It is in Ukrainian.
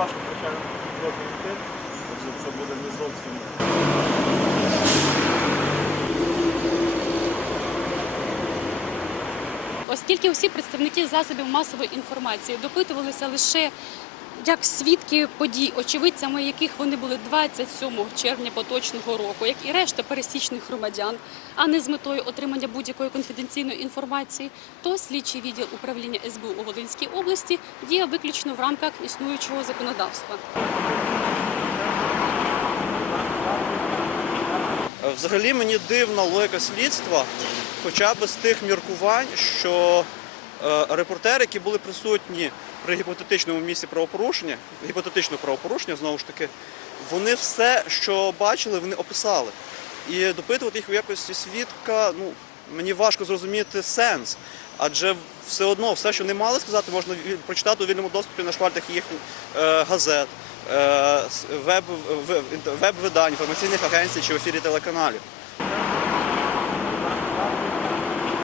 важко, хоча трохи йти, це буде не зовсім. Оскільки усі представники засобів масової інформації допитувалися лише як свідки подій, очевидцями яких вони були 27 червня поточного року, як і решта пересічних громадян, а не з метою отримання будь-якої конфіденційної інформації, то слідчий відділ управління СБУ у Волинській області діє виключно в рамках існуючого законодавства. Взагалі мені дивна логіка слідства, хоча б з тих міркувань, що репортери, які були присутні при гіпотетичному місці правопорушення, гіпотетичного правопорушення, знову ж таки, вони все, що бачили, вони описали. І допитувати їх у якості свідка, ну, мені важко зрозуміти сенс. Адже все одно, все, що не мали сказати, можна прочитати у вільному доступі на шпальтах їх е, газет, е, веб, веб-видань, інформаційних агенцій чи в ефірі телеканалів.